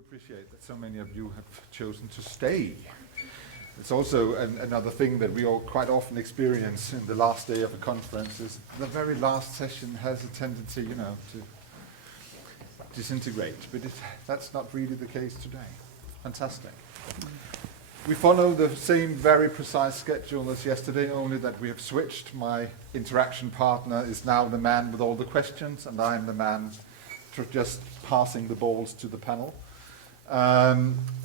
appreciate that so many of you have chosen to stay. It's also another thing that we all quite often experience in the last day of a conference is the very last session has a tendency, to disintegrate. But that's not really the case today. Fantastic. We follow the same very precise schedule as yesterday, only that we have switched. My interaction partner is now the man with all the questions, and I'm the man just passing the balls to the panel.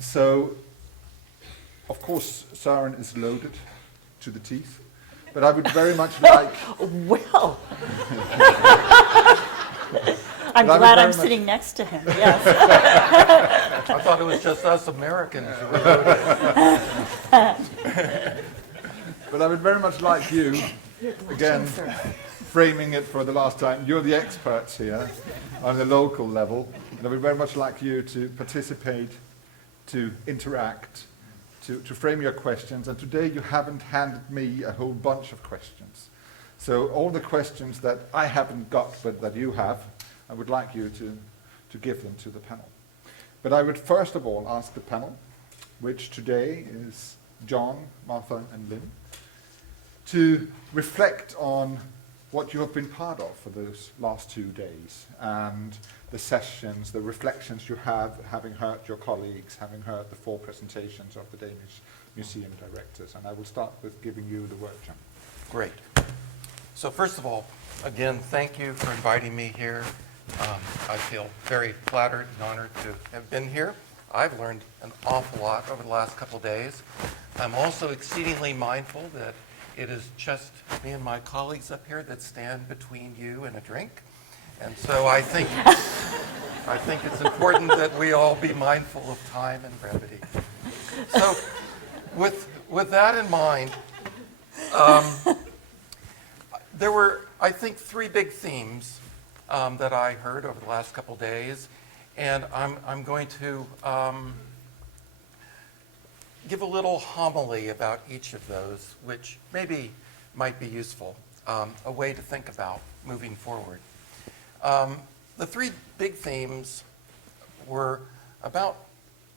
So, of course, Søren is loaded to the teeth, but I would very much like... Well, I'm glad I'm sitting next to him, yes. I thought it was just us Americans who were loaded. But I would very much like you, again, framing it for the last time. You're the experts here on the local level, and I would very much like you to participate, to interact, to frame your questions. And today you haven't handed me a whole bunch of questions. So all the questions that I haven't got but that you have, I would like you to give them to the panel. But I would first of all ask the panel, which today is John, Martha, and Lynn, to reflect on what you have been part of for those last 2 days, and the sessions, the reflections you have, having heard your colleagues, having heard the 4 presentations of the Danish museum directors. And I will start with giving you the word, John. Great. So first of all, again, thank you for inviting me here. I feel very flattered and honored to have been here. I've learned an awful lot over the last couple of days. I'm also exceedingly mindful that it is just me and my colleagues up here that stand between you and a drink. And so I think it's important that we all be mindful of time and brevity. So with that in mind, there were, I think, 3 big themes that I heard over the last couple of days. And I'm going to give a little homily about each of those, which maybe might be useful, a way to think about moving forward. The 3 big themes were about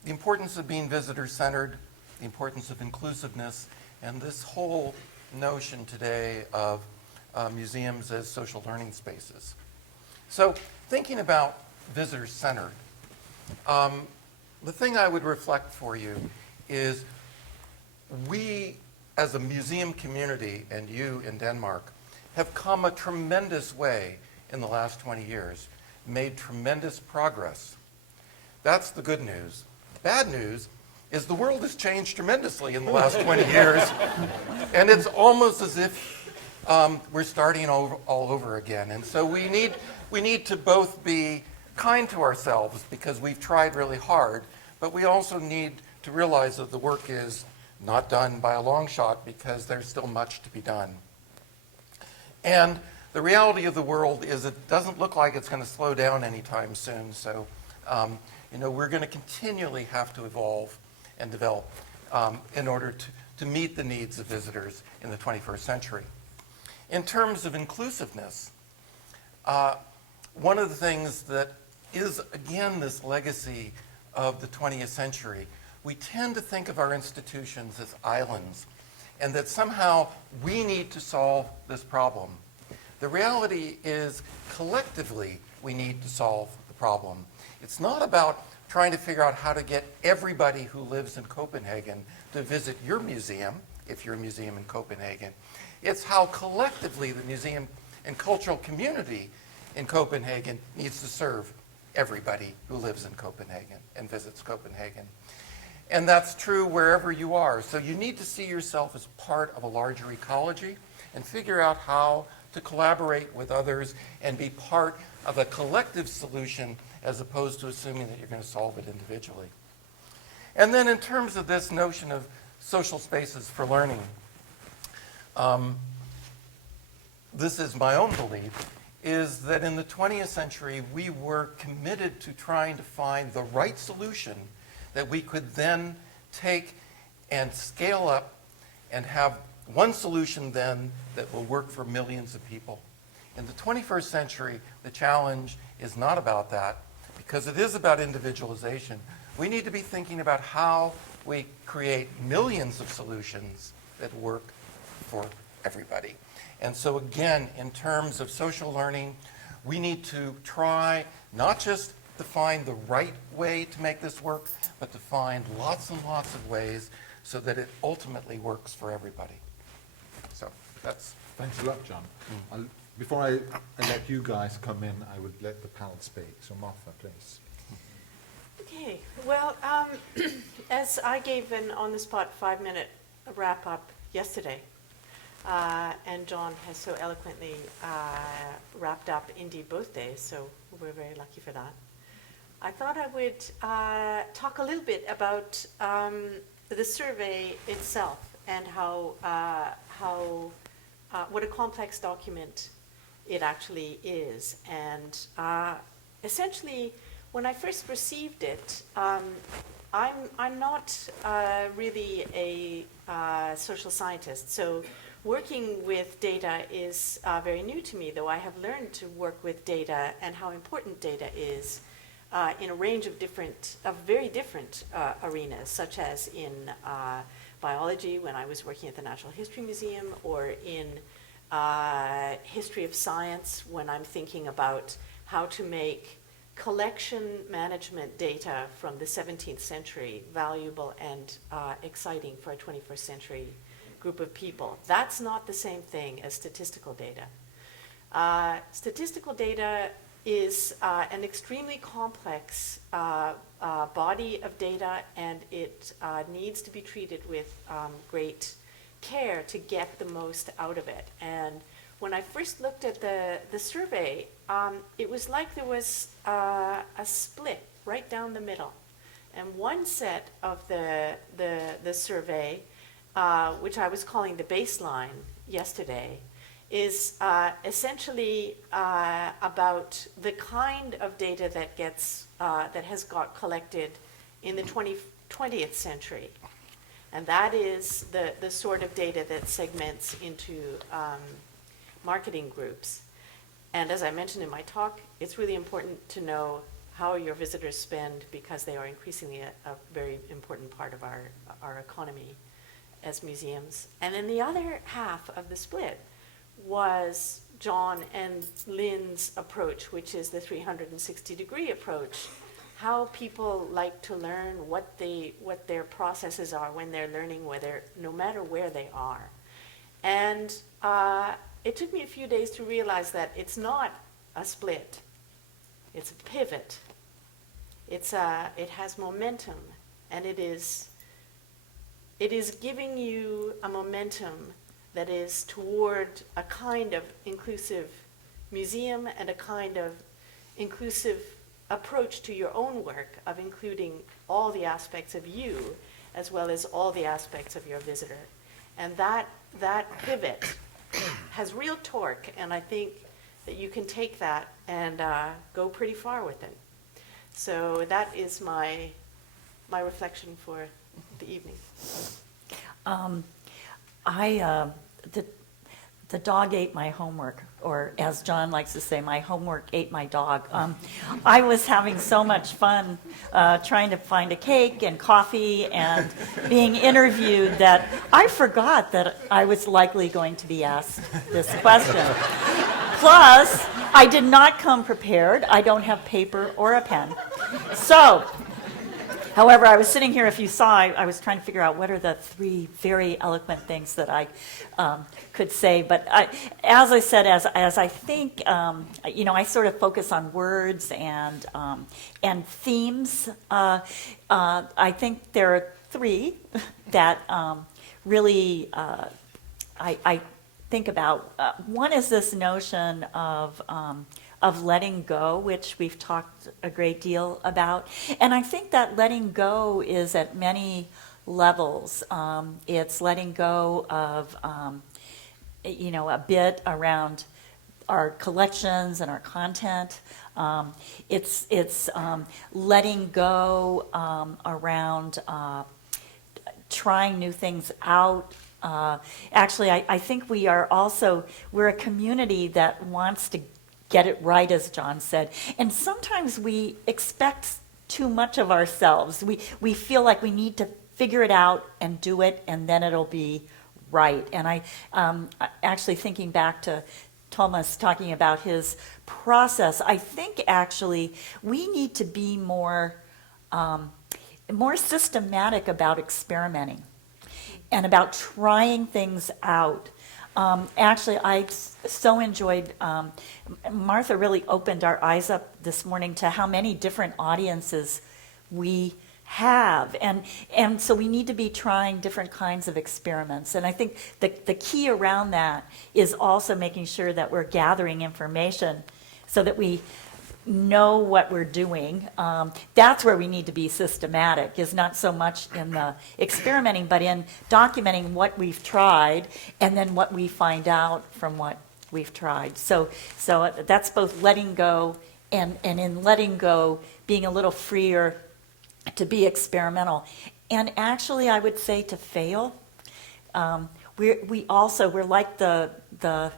the importance of being visitor-centered, the importance of inclusiveness, and this whole notion today of museums as social learning spaces. So thinking about visitor-centered, the thing I would reflect for you is we, as a museum community, and you in Denmark, have come a tremendous way in the last 20 years, made tremendous progress. That's the good news. The bad news is the world has changed tremendously in the last 20 years, and it's almost as if we're starting all over again. And so we need to both be kind to ourselves because we've tried really hard, but we also need to realize that the work is not done by a long shot because there's still much to be done. And the reality of the world is it doesn't look like it's going to slow down anytime soon. So, we're going to continually have to evolve and develop in order to meet the needs of visitors in the 21st century. In terms of inclusiveness, one of the things that is, again, this legacy of the 20th century, we tend to think of our institutions as islands, and that somehow we need to solve this problem. The reality is, collectively, we need to solve the problem. It's not about trying to figure out how to get everybody who lives in Copenhagen to visit your museum, if you're a museum in Copenhagen. It's how collectively the museum and cultural community in Copenhagen needs to serve everybody who lives in Copenhagen and visits Copenhagen. And that's true wherever you are. So you need to see yourself as part of a larger ecology and figure out how to collaborate with others and be part of a collective solution as opposed to assuming that you're going to solve it individually. And then in terms of this notion of social spaces for learning, this is my own belief, is that in the 20th century, we were committed to trying to find the right solution that we could then take and scale up and have one solution then that will work for millions of people. In the 21st century, the challenge is not about that, because it is about individualization. We need to be thinking about how we create millions of solutions that work for everybody. And so again, in terms of social learning, we need to try not just to find the right way to make this work, but to find lots and lots of ways so that it ultimately works for everybody. So that's... Thanks a lot, John. Before I let you guys come in, I would let the panel speak. So Martha, please. Okay, well, as I gave an on-the-spot 5-minute wrap-up yesterday, and John has so eloquently wrapped up indeed both days, so we're very lucky for that. I thought I would talk a little bit about the survey itself and what a complex document it actually is. And essentially, when I first received it, I'm not really a social scientist, so working with data is very new to me, though I have learned to work with data and how important data is in a range of very different arenas, such as in biology when I was working at the Natural History Museum, or in history of science when I'm thinking about how to make collection management data from the 17th century valuable and exciting for a 21st century group of people. That's not the same thing as statistical data. Statistical data is an extremely complex body of data, and it needs to be treated with great care to get the most out of it. And when I first looked at the survey, it was like there was a split right down the middle. And one set of the survey, which I was calling the baseline yesterday, is essentially about the kind of data that has got collected in the 20th century. And that is the sort of data that segments into marketing groups. And as I mentioned in my talk, it's really important to know how your visitors spend, because they are increasingly a very important part of our economy as museums. And then the other half of the split was John and Lynn's approach, which is the 360-degree approach. How people like to learn, what their processes are when they're learning, no matter where they are. And it took me a few days to realize that it's not a split, it's a pivot. It has momentum, and it is giving you a momentum that is toward a kind of inclusive museum and a kind of inclusive approach to your own work, of including all the aspects of you as well as all the aspects of your visitor. And that pivot has real torque, and I think that you can take that and go pretty far with it. So that is my reflection for the evening. The dog ate my homework, or as John likes to say, my homework ate my dog. I was having so much fun trying to find a cake and coffee and being interviewed that I forgot that I was likely going to be asked this question. Plus, I did not come prepared. I don't have paper or a pen. So, however, I was sitting here, if you saw, I was trying to figure out what are the 3 very eloquent things that I could say. But as I said, as I think, I sort of focus on words and themes. I think there are 3 that really I think about. One is this notion of letting go, which we've talked a great deal about. And I think that letting go is at many levels. It's letting go of, a bit around our collections and our content. It's letting go around trying new things out. Actually, I think we're a community that wants to get it right, as John said. And sometimes we expect too much of ourselves. We feel like we need to figure it out and do it, and then it'll be right. And I actually thinking back to Thomas talking about his process, I think actually we need to be more systematic about experimenting and about trying things out. Actually, I so enjoyed, Martha really opened our eyes up this morning to how many different audiences we have. And so we need to be trying different kinds of experiments. And I think the key around that is also making sure that we're gathering information so that we know what we're doing. That's where we need to be systematic, is not so much in the experimenting, but in documenting what we've tried and then what we find out from what we've tried. So that's both letting go and in letting go, being a little freer to be experimental. And actually, I would say to fail. We're like the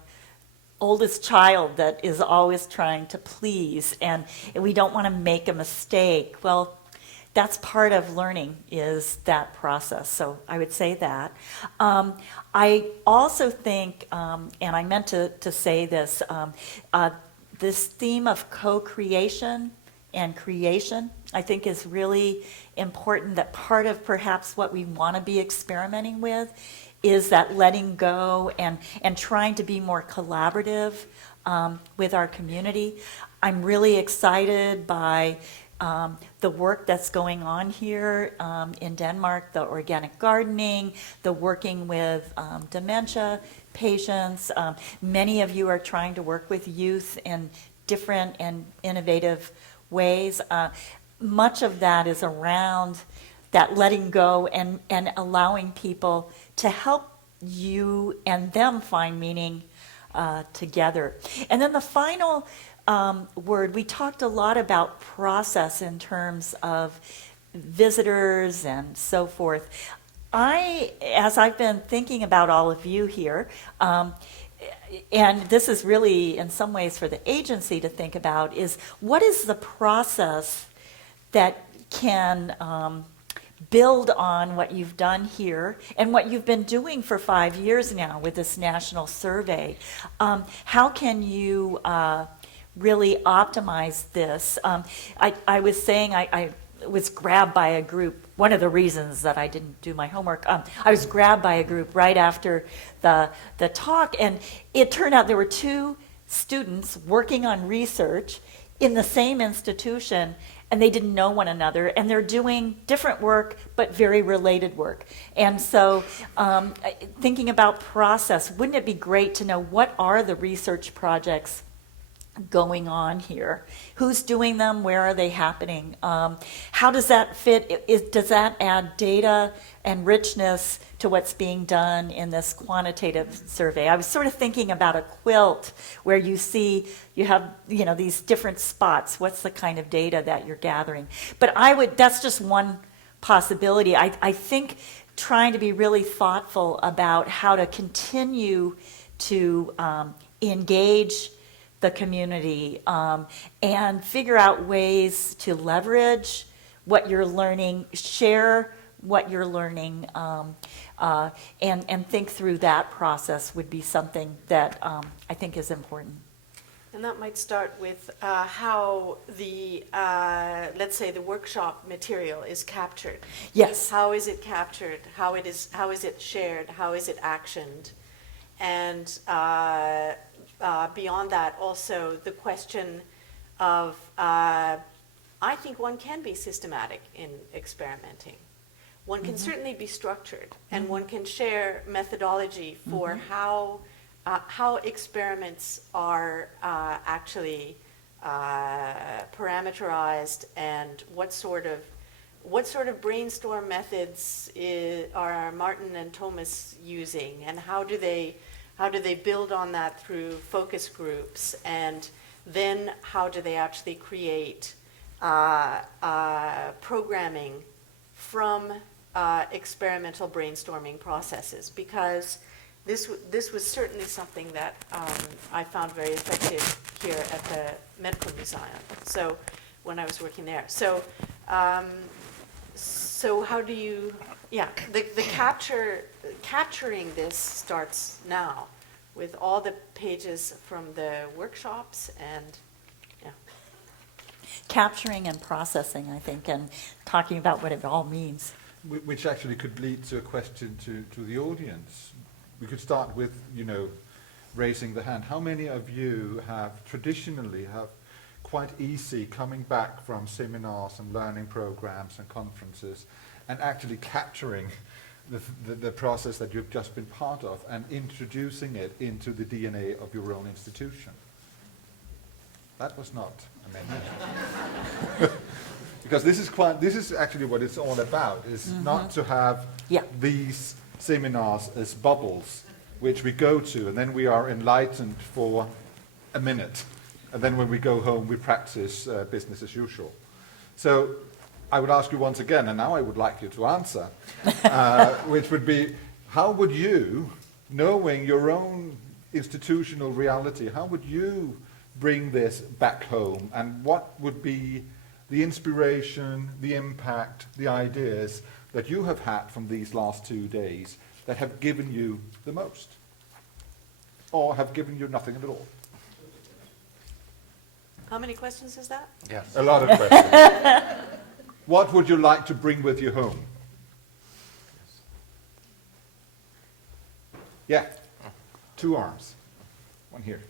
oldest child that is always trying to please, and we don't want to make a mistake. Well, that's part of learning, is that process. So I would say that. I also think, and I meant to say this, this theme of co-creation and creation, I think, is really important. That part of perhaps what we want to be experimenting with is that letting go and trying to be more collaborative with our community. I'm really excited by the work that's going on here in Denmark, the organic gardening, the working with dementia patients. Many of you are trying to work with youth in different and innovative ways. Much of that is around that letting go and allowing people to help you and them find meaning together. And then the final word, we talked a lot about process in terms of visitors and so forth. As I've been thinking about all of you here, and this is really in some ways for the agency to think about, is what is the process that can build on what you've done here and what you've been doing for 5 years now with this national survey. How can you really optimize this? I was saying I was grabbed by a group. One of the reasons that I didn't do my homework, I was grabbed by a group right after the talk, and it turned out there were 2 students working on research in the same institution, and they didn't know one another, and they're doing different work, but very related work. And so thinking about process, wouldn't it be great to know what are the research projects going on here? Who's doing them? Where are they happening? How does that fit? Does that add data and richness to what's being done in this quantitative survey? I was sort of thinking about a quilt where you have these different spots. What's the kind of data that you're gathering? But that's just one possibility. I think trying to be really thoughtful about how to continue to engage the community and figure out ways to leverage what you're learning, share what you're learning, and think through that process would be something that I think is important. And that might start with how the, let's say, the workshop material is captured. Yes. How is it captured? How is it shared? How is it actioned? And beyond that, also the question of, I think one can be systematic in experimenting. One can certainly be structured, and one can share methodology for how experiments are actually parameterized, and what sort of brainstorm methods are Martin and Thomas using, and how do they build on that through focus groups, and then how do they actually create programming from experimental brainstorming processes? Because this was certainly something that I found very effective here at the Medical Museum. So when I was working there, so So how do you, the capturing this starts now with all the pages from the workshops and, Capturing and processing, I think, and talking about what it all means. Which actually could lead to a question to the audience. We could start with, raising the hand. How many of you have traditionally quite easy coming back from seminars and learning programs and conferences and actually capturing the process that you've just been part of and introducing it into the DNA of your own institution? That was not a mention. Because this is actually what it's all about, is not to have these seminars as bubbles which we go to and then we are enlightened for a minute. And then when we go home, we practice business as usual. So I would ask you once again, and now I would like you to answer, which would be, how would you, knowing your own institutional reality, how would you bring this back home? And what would be the inspiration, the impact, the ideas that you have had from these last 2 days that have given you the most? Or have given you nothing at all? how many questions is that? Yes. A lot of questions. What would you like to bring with you home? Yeah. 2 arms. One here.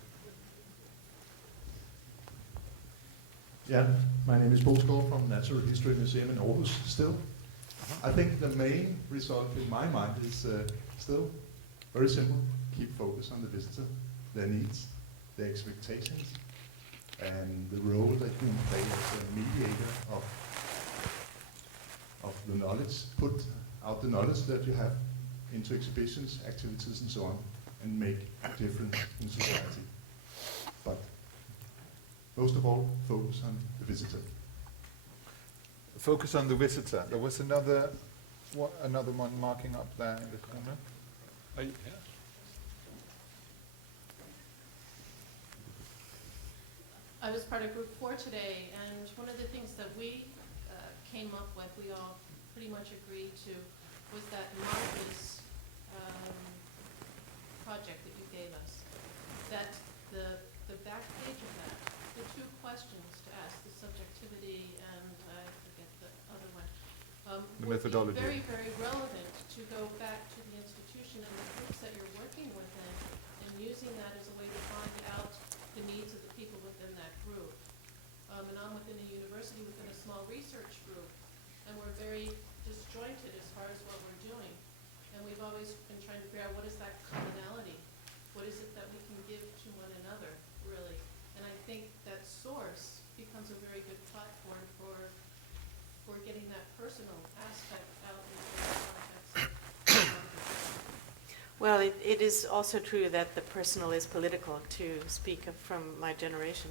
Yeah, my name is Bo Skov from Natural History Museum in Aarhus still. I think the main result in my mind is still very simple. Keep focus on the visitor, their needs, their expectations, and the role that you can play as a mediator of the knowledge. Put out the knowledge that you have into exhibitions, activities, and so on, and make a difference in society. But most of all, focus on the visitor. Focus on the visitor. There was another one marking up there in the corner. I was part of group 4 today, and one of the things that we came up with, we all pretty much agreed to, was that marvelous project that you gave us. That the back page of that, the 2 questions to ask, the subjectivity and I forget the other one, The would methodology. be very, very relevant to go back to the institution and the groups that you're working within, and using that as a way to find out the needs of the people within that group. And I'm within a university, within a small research group, and we're very disjointed as far as what we're doing. And we've always been trying to figure out what is that commonality? What is it that we can give to one another, really? And I think that source becomes a very good platform for getting that personal aspect out in the context. Well, it is also true that the personal is political, to speak of from my generation.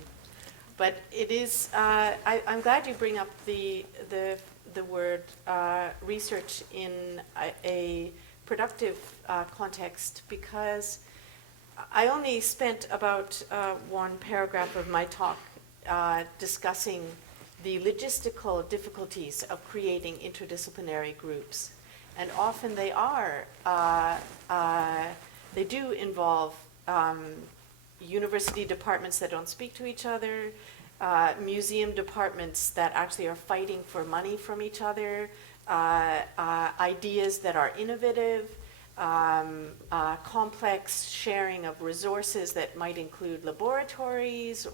But it is, I'm glad you bring up the word research in a productive context, because I only spent about 1 paragraph of my talk discussing the logistical difficulties of creating interdisciplinary groups. And often they do involve university departments that don't speak to each other, museum departments that actually are fighting for money from each other, ideas that are innovative, complex sharing of resources that might include laboratories.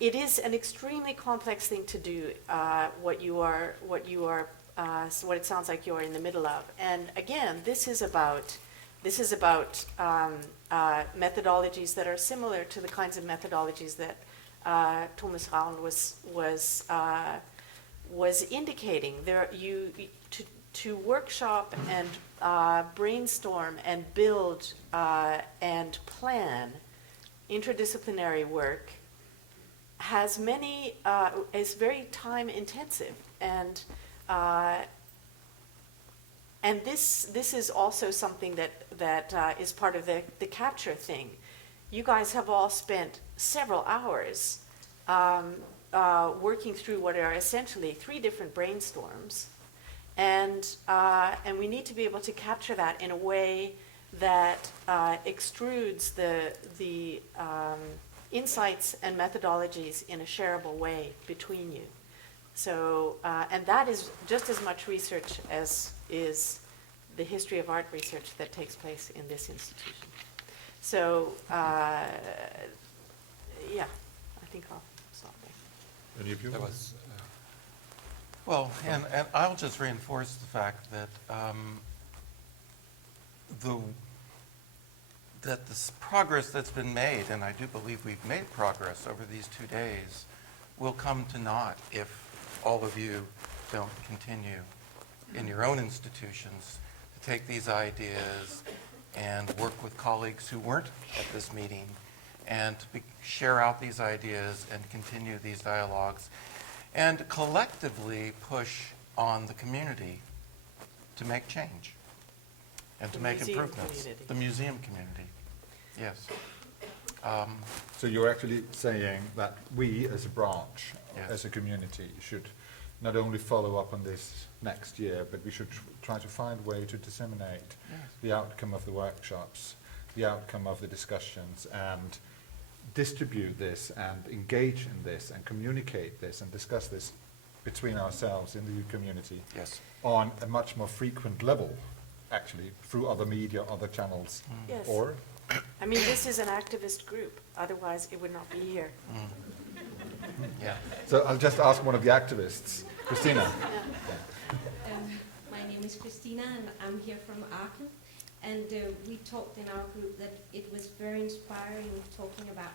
It is an extremely complex thing to do, what it sounds like you're in the middle of. And again, this is about methodologies that are similar to the kinds of methodologies that Thomas Raun was indicating. To workshop and brainstorm and build and plan interdisciplinary work is very time intensive, and this is also something that is part of the capture thing. You guys have all spent several hours working through what are essentially 3 different brainstorms. And we need to be able to capture that in a way that extrudes the insights and methodologies in a shareable way between you. So, and that is just as much research as is the history of art research that takes place in this institution. So, yeah, I think I'll stop there. Any of you? That was, well, and I'll just reinforce the fact that that this progress that's been made, and I do believe we've made progress over these 2 days, will come to naught if all of you don't continue in your own institutions to take these ideas and work with colleagues who weren't at this meeting and to share out these ideas and continue these dialogues and collectively push on the community to make change and The to make museum improvements. community. The museum community, yes. So you're actually saying that we as a branch, Yes. as a community, should not only follow up on this next year, but we should try to find a way to disseminate the outcome of the workshops, the outcome of the discussions, and distribute this and engage in this and communicate this and discuss this between ourselves in the community Yes. on a much more frequent level, actually, through other media, other channels. Yes. Or, I mean, this is an activist group, otherwise it would not be here. Yeah. so I'll just ask one of the activists, Christina. My name is Christina, and I'm here from Aachen. And we talked in our group that it was very inspiring talking about,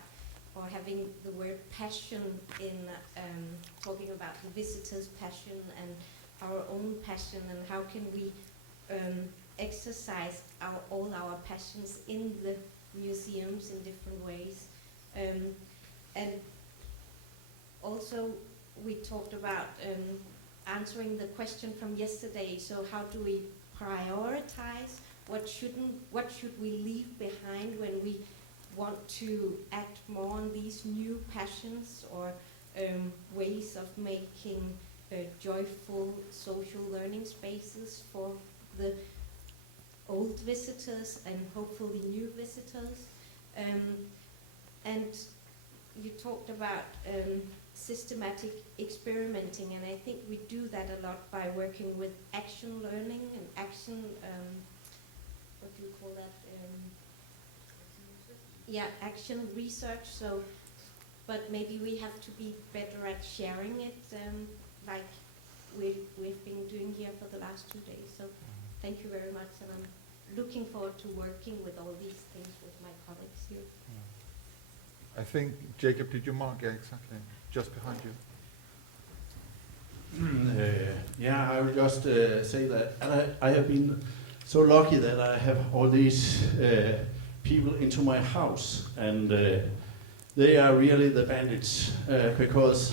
or having the word passion in talking about the visitors' passion and our own passion, and how can we exercise all our passions in the museums in different ways. And also we talked about answering the question from yesterday, so how do we prioritize? What should we leave behind when we want to act more on these new passions or ways of making joyful social learning spaces for the old visitors and hopefully new visitors? And you talked about systematic experimenting, and I think we do that a lot by working with action learning and action, what do you call that? Yeah, action research. So, but maybe we have to be better at sharing it, like we've been doing here for the last 2 days. So, thank you very much, and I'm looking forward to working with all these things with my colleagues here. I think, Jacob, did you mark? Yeah, exactly. Just behind you. Yeah, I will just say that I have been so lucky that I have all these people into my house, and they are really the bandits, because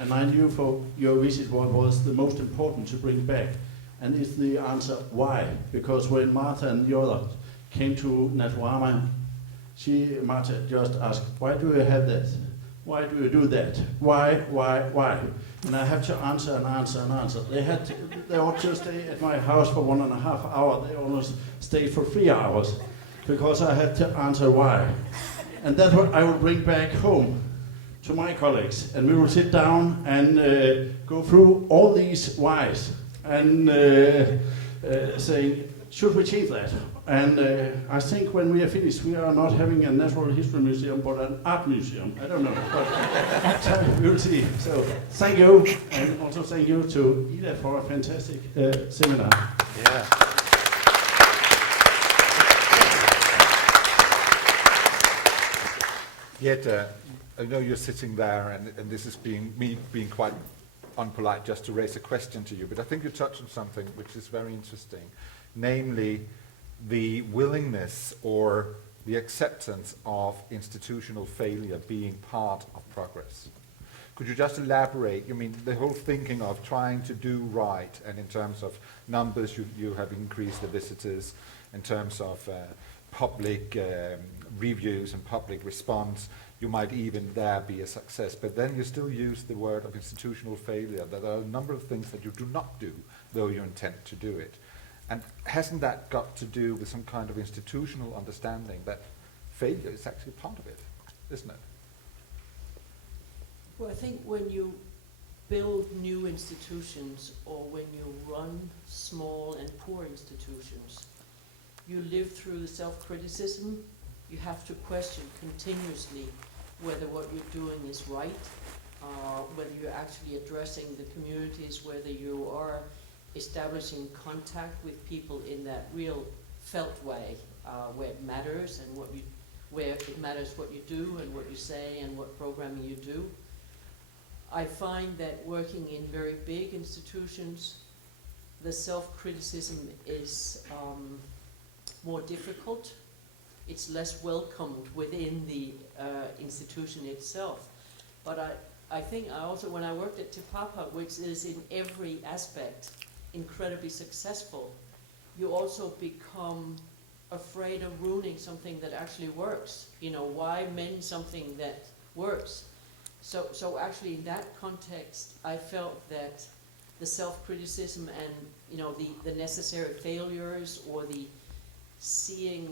and I knew for your visit what was the most important to bring back, and it's the answer why. Because when Martha and the others came to Naturama, Martha just asked, why do you have that? Why do you do that? Why? And I have to answer and answer and answer. They ought to stay at my house for 1.5 hours. They almost stayed for 3 hours because I had to answer why. And that's what I will bring back home to my colleagues. And we will sit down and go through all these whys and saying, should we change that? And I think when we are finished, we are not having a natural history museum, but an art museum. I don't know, but we'll see. So thank you, and also thank you to Ida for a fantastic seminar. Yeah. Yet, I know you're sitting there, and this is me being quite unpolite just to raise a question to you, but I think you touched on something which is very interesting, namely the willingness or the acceptance of institutional failure being part of progress. Could you just elaborate? I mean, the whole thinking of trying to do right, and in terms of numbers, you have increased the visitors, in terms of public reviews and public response, you might even there be a success. But then you still use the word of institutional failure. That there are a number of things that you do not do, though you intend to do it. And hasn't that got to do with some kind of institutional understanding that failure is actually part of it, isn't it? Well, I think when you build new institutions or when you run small and poor institutions, you live through the self-criticism. You have to question continuously whether what you're doing is right, whether you're actually addressing the communities, whether you are establishing contact with people in that real felt way, where it matters and where it matters what you do and what you say and what programming you do. I find that working in very big institutions, the self-criticism is more difficult. It's less welcomed within the institution itself. But I think I also, when I worked at Te Papa, which is in every aspect incredibly successful, you also become afraid of ruining something that actually works. You know, why mend something that works? So actually in that context, I felt that the self-criticism and, you know, the necessary failures or the seeing,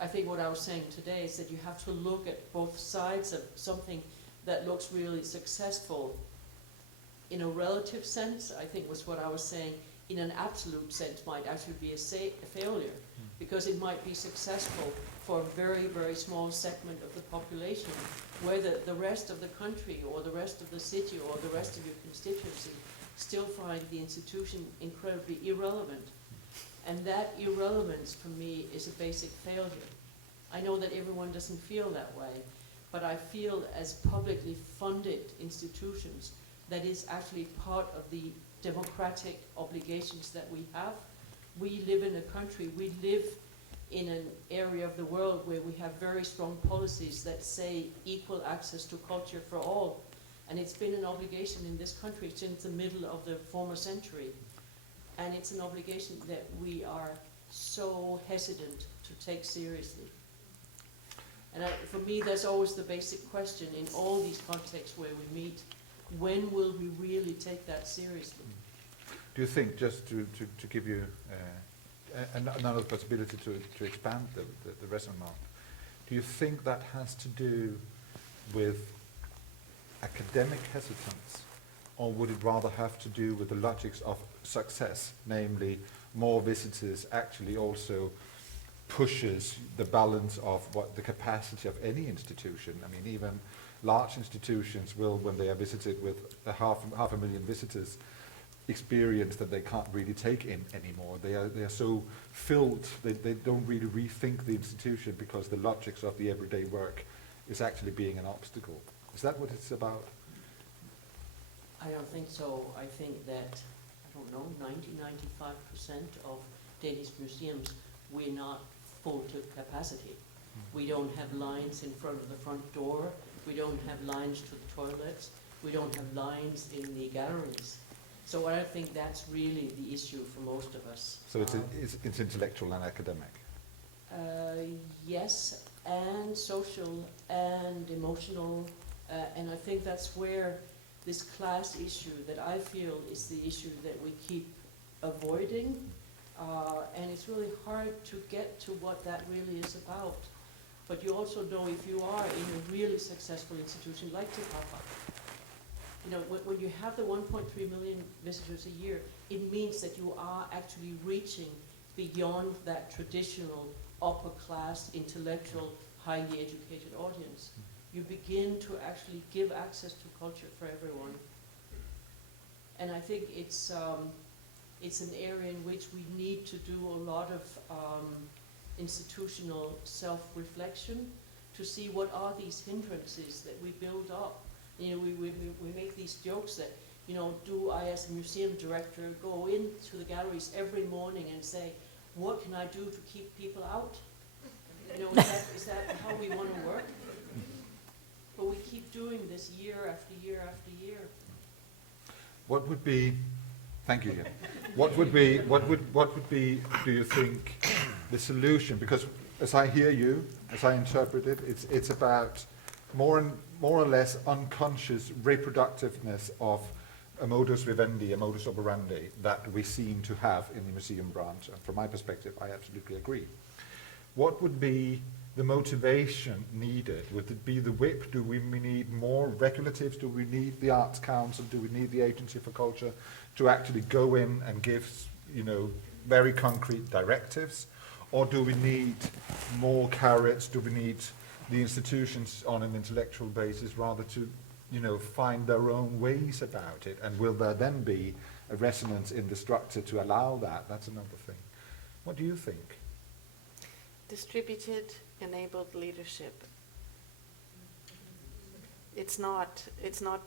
I think what I was saying today is that you have to look at both sides of something that looks really successful in a relative sense, I think was what I was saying, in an absolute sense might actually be a failure, because it might be successful for a very, very small segment of the population, where the rest of the country or the rest of the city or the rest of your constituency still find the institution incredibly irrelevant. And that irrelevance for me is a basic failure. I know that everyone doesn't feel that way, but I feel as publicly funded institutions that is actually part of the democratic obligations that we have. We live in a country, we live in an area of the world where we have very strong policies that say equal access to culture for all. And it's been an obligation in this country since the middle of the former century. And it's an obligation that we are so hesitant to take seriously. And for me, that's always the basic question in all these contexts where we meet. When will we really take that seriously? Do you think, just to give you another possibility to expand the resonemang, do you think that has to do with academic hesitance, or would it rather have to do with the logics of success, namely more visitors actually also pushes the balance of what the capacity of any institution? I mean, even large institutions will, when they are visited with half a million visitors, experience that they can't really take in anymore. They are so filled, they don't really rethink the institution because the logics of the everyday work is actually being an obstacle. Is that what it's about? I don't think so. I think that, I don't know, 90-95% of Danish museums, we're not full to capacity. We don't have lines in front of the front door. We don't have lines to the toilets. We don't have lines in the galleries. So I think that's really the issue for most of us. So it's intellectual and academic. Yes, and social and emotional, and I think that's where this class issue that I feel is the issue that we keep avoiding, and it's really hard to get to what that really is about. But you also know, if you are in a really successful institution like Te Papa, you know, when you have the 1.3 million visitors a year, it means that you are actually reaching beyond that traditional upper class, intellectual, highly educated audience. You begin to actually give access to culture for everyone. And I think it's an area in which we need to do a lot of institutional self-reflection to see what are these hindrances that we build up. You know, we make these jokes that, you know, do I as a museum director go into the galleries every morning and say, what can I do to keep people out? You know, is that how we want to work? But we keep doing this year after year after year. What would be, thank you, Jan. What would be, do you think, the solution? Because as I hear you, as I interpret it, it's about more or less unconscious reproductiveness of a modus vivendi, a modus operandi that we seem to have in the museum branch. And from my perspective, I absolutely agree. What would be the motivation needed? Would it be the whip? Do we need more regulatives? Do we need the Arts Council? Do we need the Agency for Culture to actually go in and give, very concrete directives? Or do we need more carrots? Do we need the institutions on an intellectual basis rather to, find their own ways about it? And will there then be a resonance in the structure to allow that? That's another thing. What do you think? Distributed, enabled leadership. It's not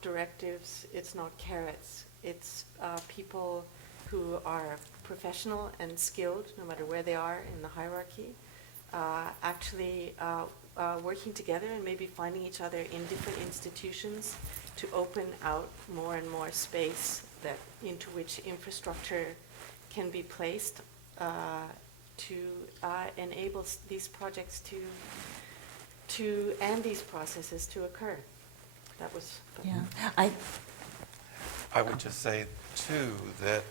directives, it's not carrots. It's people who are professional and skilled, no matter where they are in the hierarchy, actually working together and maybe finding each other in different institutions to open out more and more space into which infrastructure can be placed to enable these projects and these processes to occur. That was. Yeah, I would just say, too, that,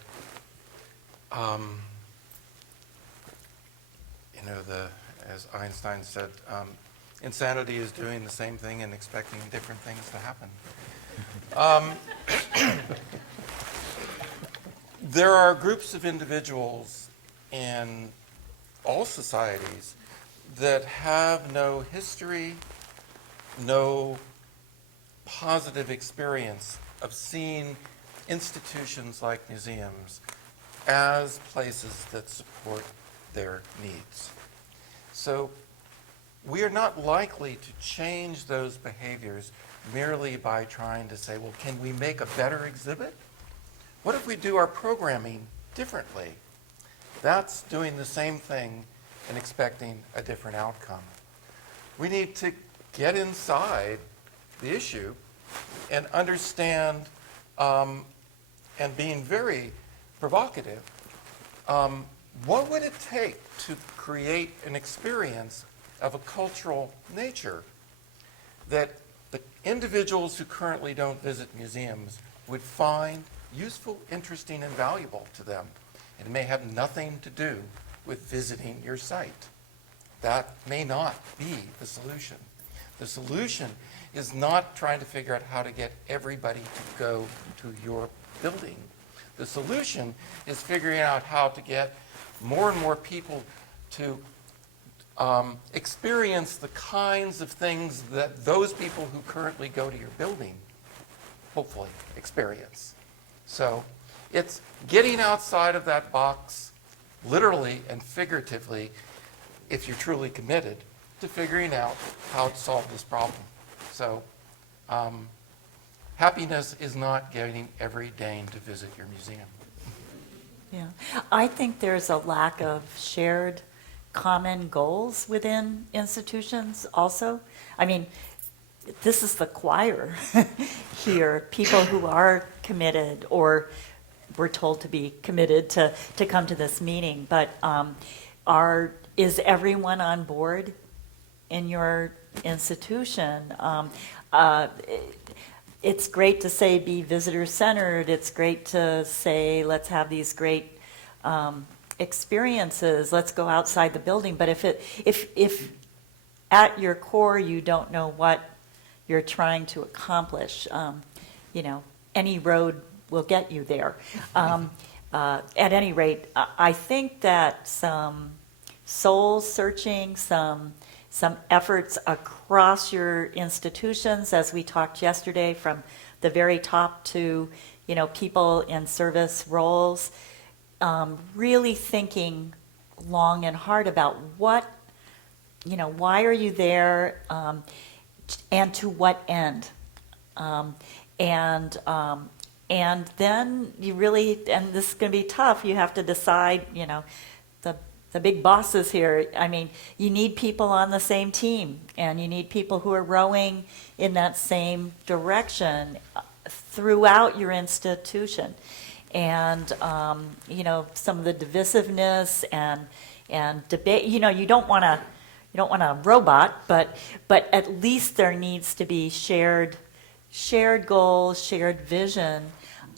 as Einstein said, insanity is doing the same thing and expecting different things to happen. There are groups of individuals in all societies that have no history, no positive experience of seeing institutions like museums as places that support their needs. So we are not likely to change those behaviors merely by trying to say, well, can we make a better exhibit? What if we do our programming differently? That's doing the same thing and expecting a different outcome. We need to get inside the issue and understand, and being very provocative, what would it take to create an experience of a cultural nature that the individuals who currently don't visit museums would find useful, interesting, and valuable to them? It may have nothing to do with visiting your site. That may not be the solution. The solution is not trying to figure out how to get everybody to go to your building. The solution is figuring out how to get more and more people to experience the kinds of things that those people who currently go to your building hopefully experience. So it's getting outside of that box, literally and figuratively, if you're truly committed to figuring out how to solve this problem. So happiness is not getting every Dane to visit your museum. yeah. I think there's a lack of shared common goals within institutions also. I mean, this is the choir here, people who are committed or we're told to be committed to come to this meeting, but is everyone on board in your institution? It's great to say be visitor-centered. It's great to say let's have these great experiences. Let's go outside the building. But if at your core you don't know what you're trying to accomplish, any road will get you there. At any rate, I think that some soul searching, some efforts across your institutions, as we talked yesterday, from the very top to people in service roles, really thinking long and hard about what, why are you there, and to what end, and then you really, and this is going to be tough. You have to decide, the big bosses here. I mean, you need people on the same team, and you need people who are rowing in that same direction throughout your institution. And some of the divisiveness and debate. You don't want to don't want a robot, but at least there needs to be shared goals, shared vision,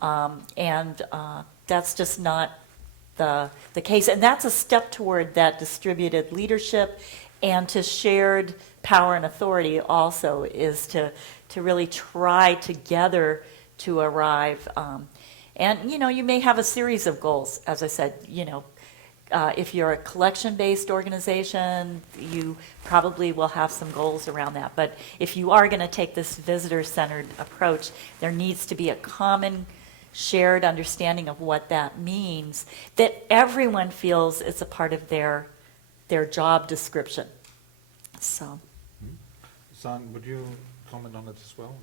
and that's just not the case. And that's a step toward that distributed leadership, and to shared power and authority also is to really try together to arrive. And, you may have a series of goals, as I said, if you're a collection-based organization, you probably will have some goals around that. But if you are going to take this visitor-centered approach, there needs to be a common shared understanding of what that means, that everyone feels it's a part of their job description. So. Son, would you comment on it as well?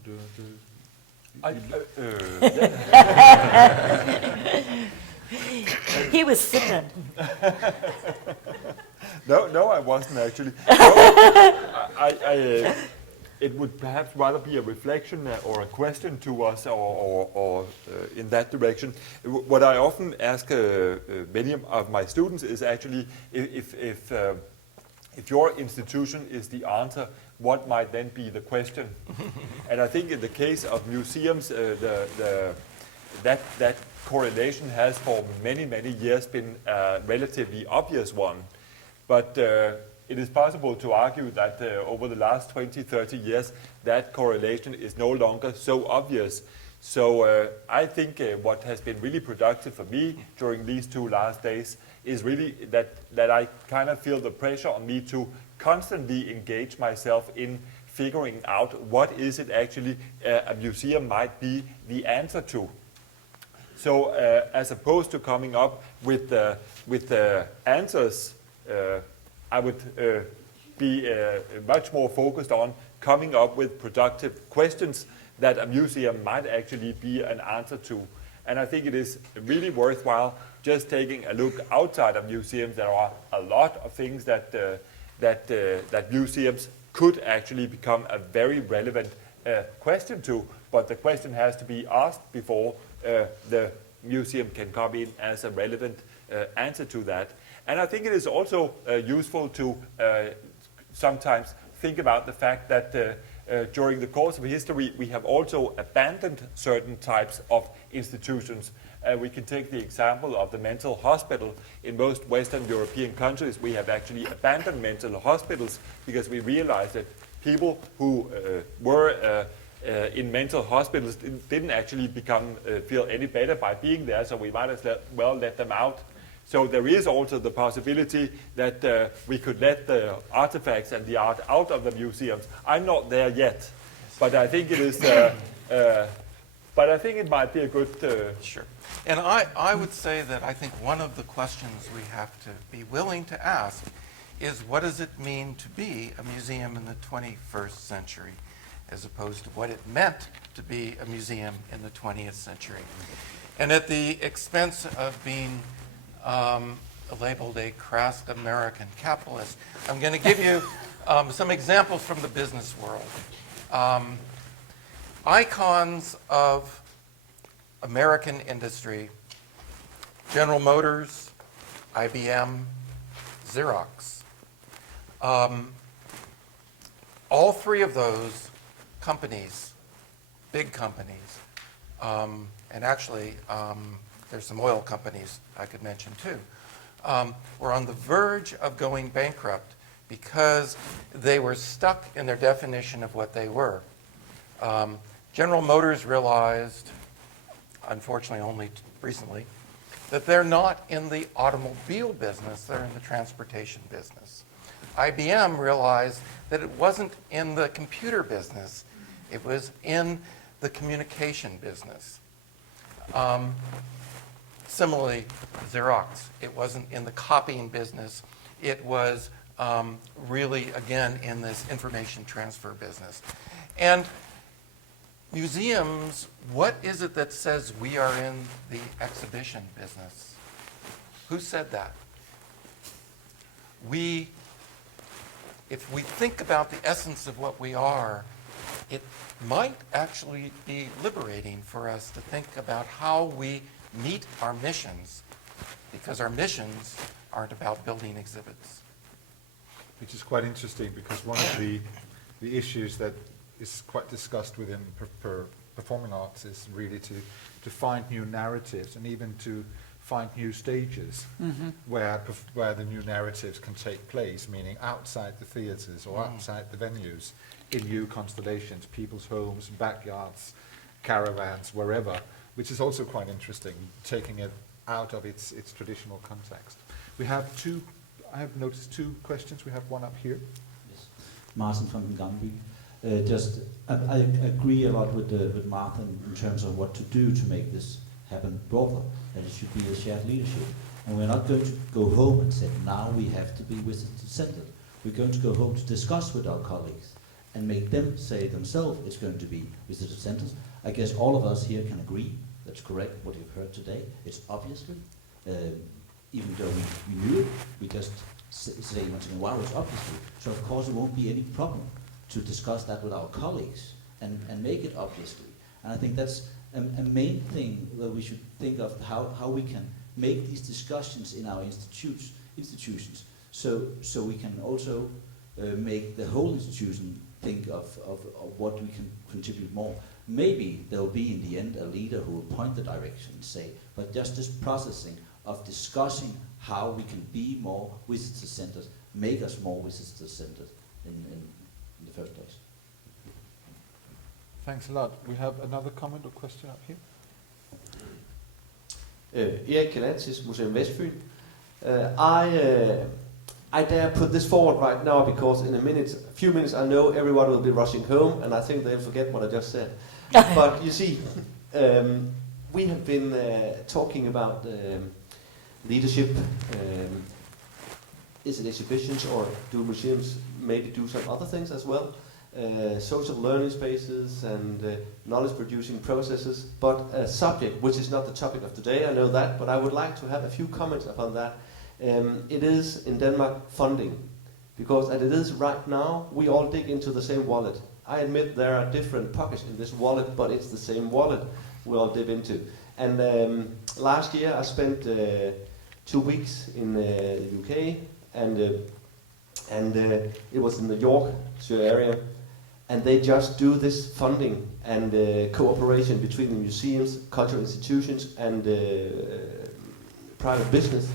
He was sipping. No, I wasn't actually. It would perhaps rather be a reflection or a question to us, or in that direction. What I often ask many of my students is actually, if your institution is the answer, what might then be the question? And I think in the case of museums, that correlation has for many, many years been a relatively obvious one. But it is possible to argue that over the last 20, 30 years, that correlation is no longer so obvious. So I think what has been really productive for me during these 2 last days is really that I kind of feel the pressure on me to constantly engage myself in figuring out what is it actually a museum might be the answer to. So as opposed to coming up with answers, I would be much more focused on coming up with productive questions that a museum might actually be an answer to. And I think it is really worthwhile just taking a look outside of museums. There are a lot of things that museums could actually become a very relevant question to, but the question has to be asked before the museum can come in as a relevant answer to that. And I think it is also useful to sometimes think about the fact that during the course of history, we have also abandoned certain types of institutions. We can take the example of the mental hospital. In most Western European countries, we have actually abandoned mental hospitals because we realized that people who were in mental hospitals didn't actually feel any better by being there, so we might as well let them out. So there is also the possibility that we could let the artifacts and the art out of the museums. I'm not there yet, but I think it is. But I think it might be a good. Sure. And I would say that I think one of the questions we have to be willing to ask is, what does it mean to be a museum in the 21st century, as opposed to what it meant to be a museum in the 20th century? And at the expense of being labeled a crass American capitalist, I'm going to give you some examples from the business world. Icons of American industry: General Motors, IBM, Xerox. All 3 of those companies, big companies, and actually there's some oil companies I could mention too, were on the verge of going bankrupt because they were stuck in their definition of what they were. General Motors realized, unfortunately only recently, that they're not in the automobile business, they're in the transportation business. IBM realized that it wasn't in the computer business, it was in the communication business. Similarly, Xerox, it wasn't in the copying business, it was really, again, in this information transfer business. And museums, what is it that says we are in the exhibition business? Who said that? If we think about the essence of what we are, it might actually be liberating for us to think about how we meet our missions, because our missions aren't about building exhibits. which is quite interesting because one of the issues that is quite discussed within performing arts is really to find new narratives and even to find new stages where the new narratives can take place, meaning outside the theatres or outside the venues, in new constellations, people's homes, backyards, caravans, wherever, which is also quite interesting, taking it out of its traditional context. I have noticed two questions. We have one up here. Yes. Martin from Gamby. I agree a lot with Martin in terms of what to do to make this happen broader, that it should be a shared leadership. And we're not going to go home and say, now we have to be visitor-centered. We're going to go home to discuss with our colleagues and make them say themselves it's going to be visitor-centered. I guess all of us here can agree that's correct, what you've heard today. It's obviously, even though we knew it, we just say once in a while it's obviously. So of course it won't be any problem to discuss that with our colleagues and make it obviously. And I think that's a main thing that we should think of, how we can make these discussions in our institutions so we can also make the whole institution think of what we can contribute more. Maybe there'll be in the end a leader who will point the direction and say, but just this processing of discussing how we can be more visitor-centered, make us more visitor-centered in the first place. Thanks a lot. We have another comment or question up here. Erik Galantis, Museum Vestfyn. I dare put this forward right now because in a few minutes I know everyone will be rushing home and I think they'll forget what I just said. But you see, we have been talking about leadership. Is it exhibitions or do museums maybe do some other things as well? Social learning spaces and knowledge producing processes, but a subject which is not the topic of today, I know that, but I would like to have a few comments upon that. It is in Denmark funding, because as it is right now, we all dig into the same wallet. I admit there are different pockets in this wallet, but it's the same wallet we all dip into. And last year I spent 2 weeks in the UK, and it was in the Yorkshire area, and they just do this funding and cooperation between the museums, cultural institutions, and private business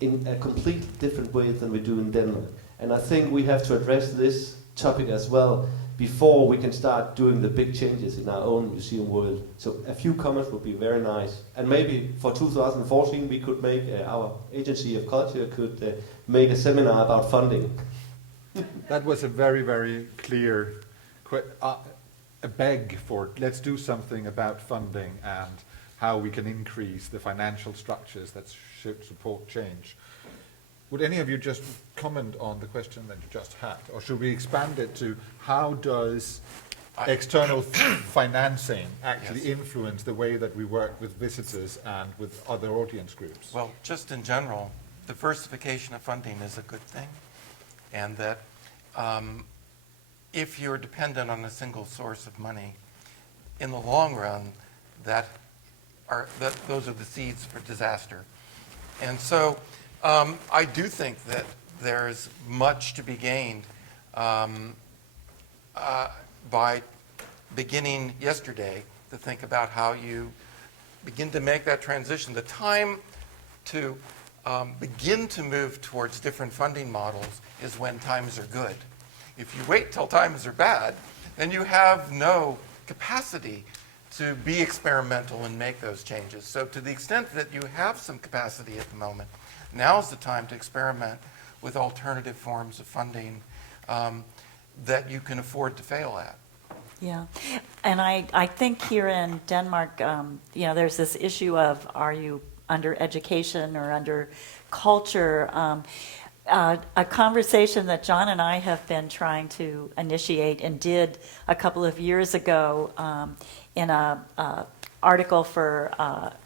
in a completely different way than we do in Denmark. And I think we have to address this topic as well before we can start doing the big changes in our own museum world. So a few comments would be very nice. And maybe for 2014 we could make, our Agency of Culture could make a seminar about funding. That was a very, very clear a beg for let's do something about funding and how we can increase the financial structures that should support change. Would any of you just comment on the question that you just had, or should we expand it to how does external financing actually influence the way that we work with visitors and with other audience groups? Well, just in general, diversification of funding is a good thing, and that if you're dependent on a single source of money, in the long run, those are the seeds for disaster. And so I do think that there's much to be gained by beginning yesterday to think about how you begin to make that transition. The time to begin to move towards different funding models is when times are good. If you wait till times are bad, then you have no capacity to be experimental and make those changes. So to the extent that you have some capacity at the moment, now's the time to experiment with alternative forms of funding that you can afford to fail at. Yeah, and I think here in Denmark, there's this issue of are you under education or under culture? A conversation that John and I have been trying to initiate and did a couple of years ago in a article for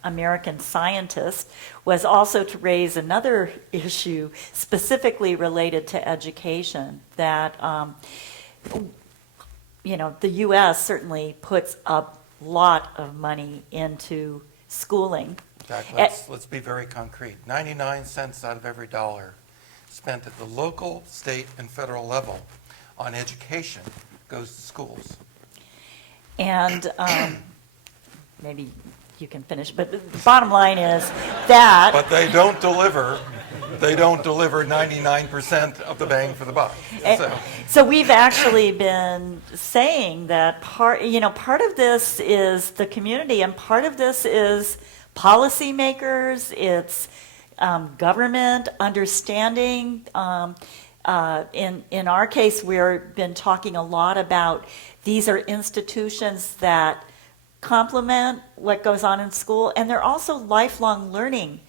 American Scientist was also to raise another issue specifically related to education that the U.S. certainly puts a lot of money into schooling. In fact, let's be very concrete. 99 cents out of every dollar spent at the local, state, and federal level on education goes to schools. And maybe you can finish, but the bottom line is that. But they don't deliver 99% of the bang for the buck. So we've actually been saying that part of this is the community, and part of this is policymakers, it's government understanding. In our case, we've been talking a lot about these are institutions that complement what goes on in school, and they're also lifelong learning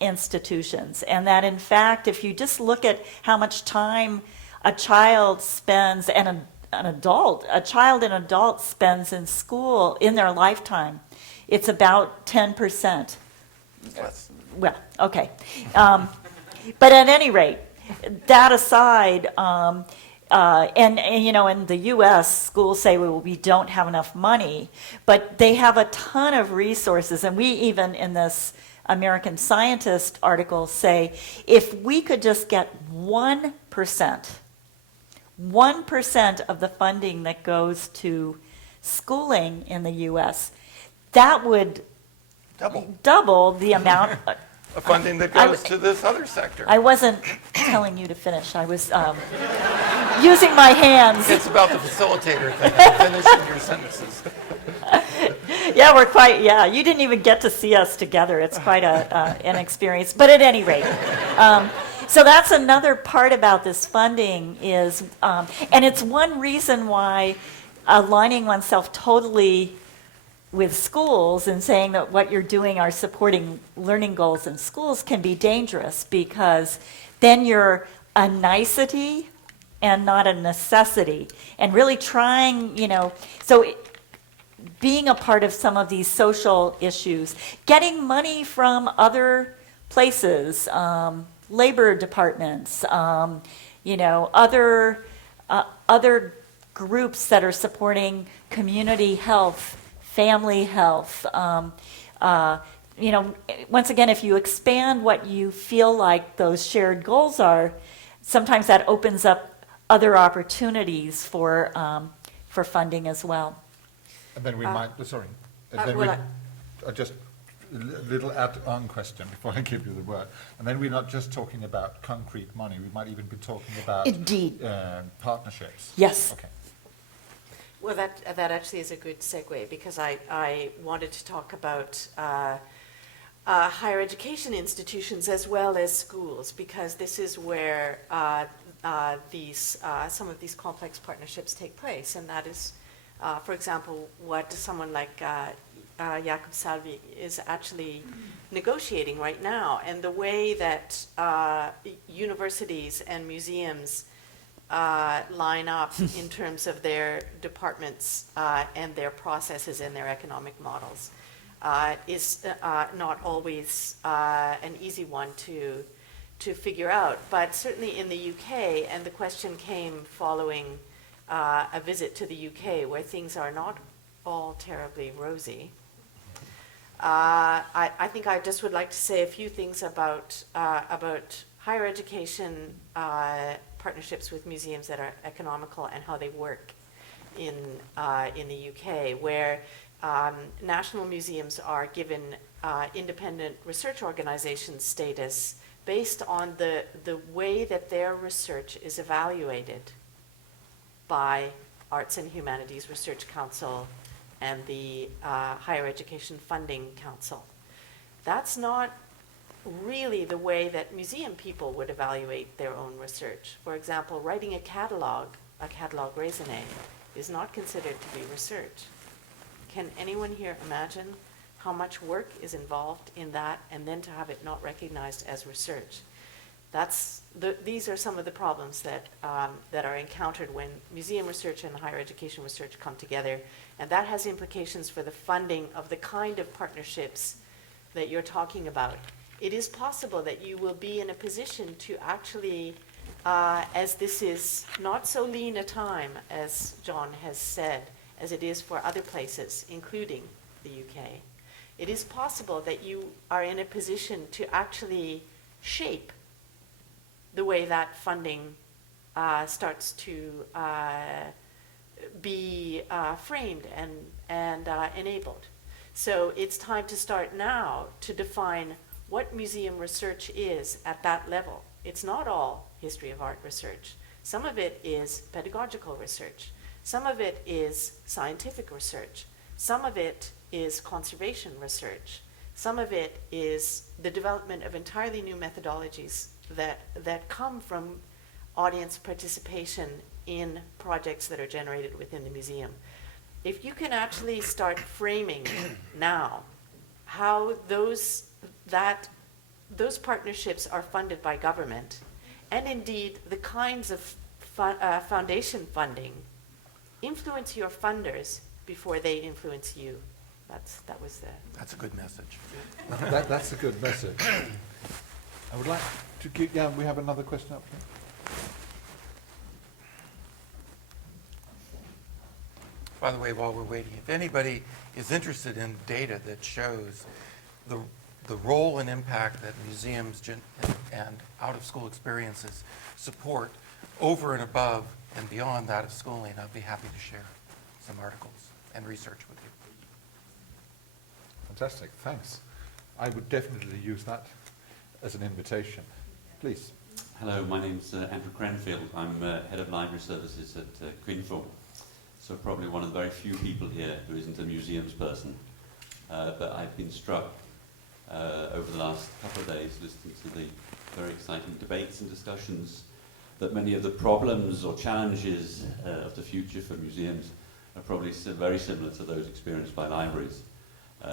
institutions. And that, in fact, if you just look at how much time a child spends, and a child and adult spends in school in their lifetime, it's about 10%. Yes. Well, okay. But at any rate, that aside, and in the U.S., schools say, well, we don't have enough money, but they have a ton of resources. And we even, in this American Scientist article, say, if we could just get 1% of the funding that goes to schooling in the U.S., that would double the amount of funding that goes to this other sector. I wasn't telling you to finish. I was using my hands. It's about the facilitator thing, finishing your sentences. Yeah, you didn't even get to see us together. It's quite an experience. But at any rate, so that's another part about this funding is, and it's one reason why aligning oneself totally with schools and saying that what you're doing are supporting learning goals in schools can be dangerous, because then you're a nicety and not a necessity. And really trying, being a part of some of these social issues, getting money from other places, labor departments, other groups that are supporting community health, family health. Once again, if you expand what you feel like those shared goals are, sometimes that opens up other opportunities for funding as well. And then we might, sorry, just a little add-on question before I give you the word. And then we're not just talking about concrete money, we might even be talking about Indeed. Partnerships. Yes. Okay. Well, that actually is a good segue, because I wanted to talk about higher education institutions as well as schools, because this is where some of these complex partnerships take place, and that is, for example, what someone like Jakob Salvi is actually negotiating right now, and the way that universities and museums line up in terms of their departments and their processes and their economic models is not always an easy one to figure out. But certainly in the UK, and the question came following a visit to the UK, where things are not all terribly rosy. I think I just would like to say a few things about higher education partnerships with museums that are economical and how they work in the UK, where national museums are given independent research organization status based on the way that their research is evaluated by Arts and Humanities Research Council and the Higher Education Funding Council. That's not really the way that museum people would evaluate their own research. For example, writing a catalog raisonné, is not considered to be research. Can anyone here imagine how much work is involved in that, and then to have it not recognized as research? These are some of the problems that are encountered when museum research and higher education research come together, and that has implications for the funding of the kind of partnerships that you're talking about. It is possible that you will be in a position to actually, as this is not so lean a time, as John has said, as it is for other places, including the UK, it is possible that you are in a position to actually shape the way that funding starts to be framed and enabled. So it's time to start now to define what museum research is at that level. It's not all history of art research. Some of it is pedagogical research. Some of it is scientific research. Some of it is conservation research. Some of it is the development of entirely new methodologies that come from audience participation in projects that are generated within the museum. If you can actually start framing now how those partnerships are funded by government, and indeed the kinds of foundation funding influence your funders before they influence you. That's a good message. That's a good message. I would like to give, we have another question up here. By the way, while we're waiting, if anybody is interested in data that shows the role and impact that museums and out-of-school experiences support over and above and beyond that of schooling, I'd be happy to share some articles and research with you. Fantastic, thanks. I would definitely use that as an invitation. Please. Hello, my name's Andrew Cranfield. I'm Head of Library Services at Queenful. So probably one of the very few people here who isn't a museums person. But I've been struck over the last couple of days listening to the very exciting debates and discussions that many of the problems or challenges of the future for museums are probably very similar to those experienced by libraries.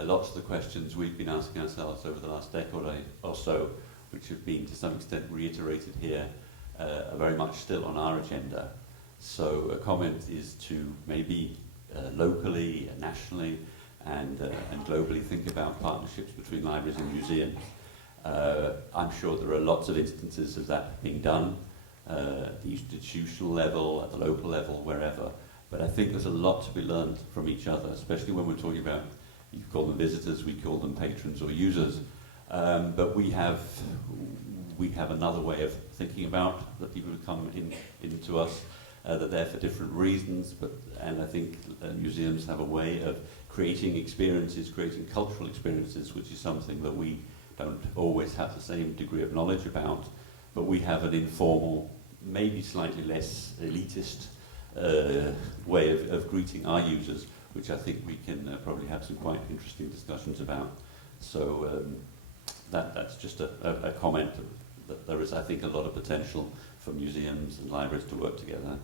Lots of the questions we've been asking ourselves over the last decade or so, which have been to some extent reiterated here, are very much still on our agenda. So a comment is to maybe locally, nationally, and globally think about partnerships between libraries and museums. I'm sure there are lots of instances of that being done at the institutional level, at the local level, wherever. But I think there's a lot to be learned from each other, especially when we're talking about, you call them visitors, we call them patrons or users. But we have another way of thinking about the people who come into us, that they're there for different reasons, and I think museums have a way of creating experiences, creating cultural experiences, which is something that we don't always have the same degree of knowledge about, but we have an informal, maybe slightly less elitist way of greeting our users, which I think we can probably have some quite interesting discussions about. So that's just a comment that there is, I think, a lot of potential for museums and libraries to work together.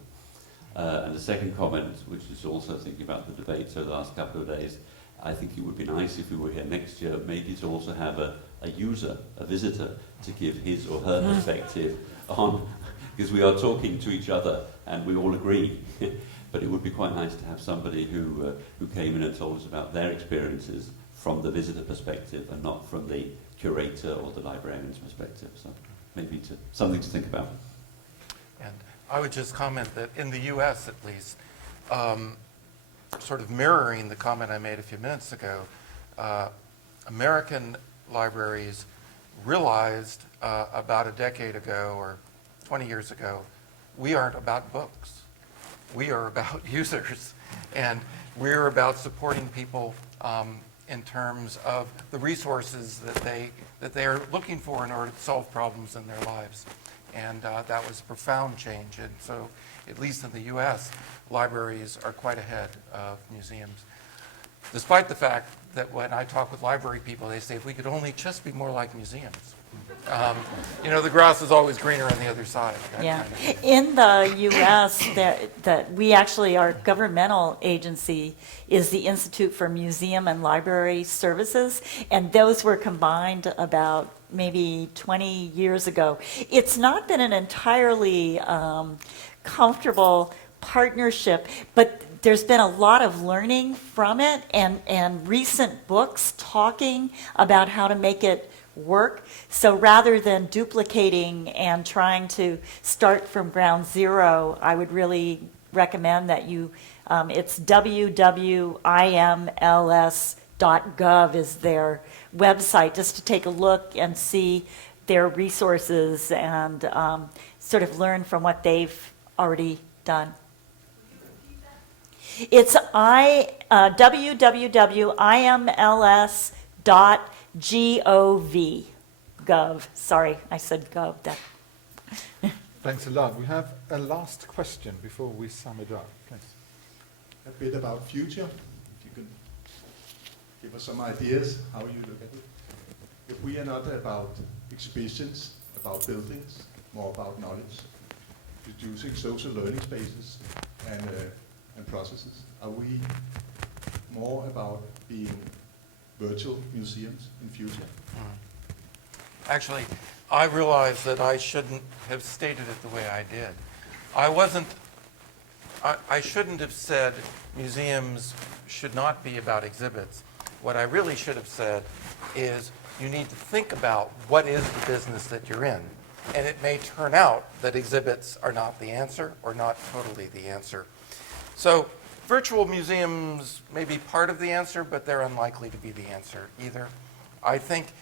And the second comment, which is also thinking about the debates over the last couple of days, I think it would be nice if we were here next year, maybe to also have a user, a visitor, to give his or her perspective on, because we are talking to each other and we all agree, but it would be quite nice to have somebody who came in and told us about their experiences from the visitor perspective and not from the curator or the librarian's perspective. So maybe something to think about. And I would just comment that in the US at least, sort of mirroring the comment I made a few minutes ago, American libraries realized about a decade ago or 20 years ago, we aren't about books. We are about users, and we're about supporting people in terms of the resources that they are looking for in order to solve problems in their lives. And that was a profound change. And so, at least in the US, libraries are quite ahead of museums. Despite the fact that when I talk with library people, they say, if we could only just be more like museums. The grass is always greener on the other side. Yeah. In the U.S., that we actually, our governmental agency is the Institute for Museum and Library Services, and those were combined about maybe 20 years ago. It's not been an entirely comfortable partnership, but there's been a lot of learning from it and recent books talking about how to make it work. So rather than duplicating and trying to start from ground zero, I would really recommend that you, it's www.imls.gov is their website, just to take a look and see their resources and sort of learn from what they've already done. It's www.imls.gov. Sorry, I said gov. Thanks a lot. We have a last question before we sum it up. Please. A bit about future, if you can give us some ideas how you look at it. If we are not about exhibitions, about buildings, more about knowledge, producing social learning spaces and processes, are we more about being virtual museums in future? Actually, I realize that I shouldn't have stated it the way I did. I shouldn't have said museums should not be about exhibits. What I really should have said is you need to think about what is the business that you're in. And it may turn out that exhibits are not the answer or not totally the answer. So virtual museums may be part of the answer, but they're unlikely to be the answer either. I think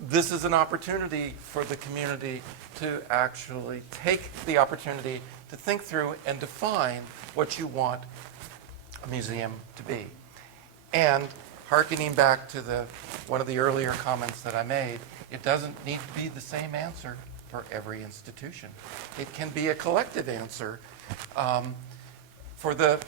this is an opportunity for the community to actually take the opportunity to think through and define what you want a museum to be. And hearkening back to one of the earlier comments that I made, it doesn't need to be the same answer for every institution. It can be a collective answer for the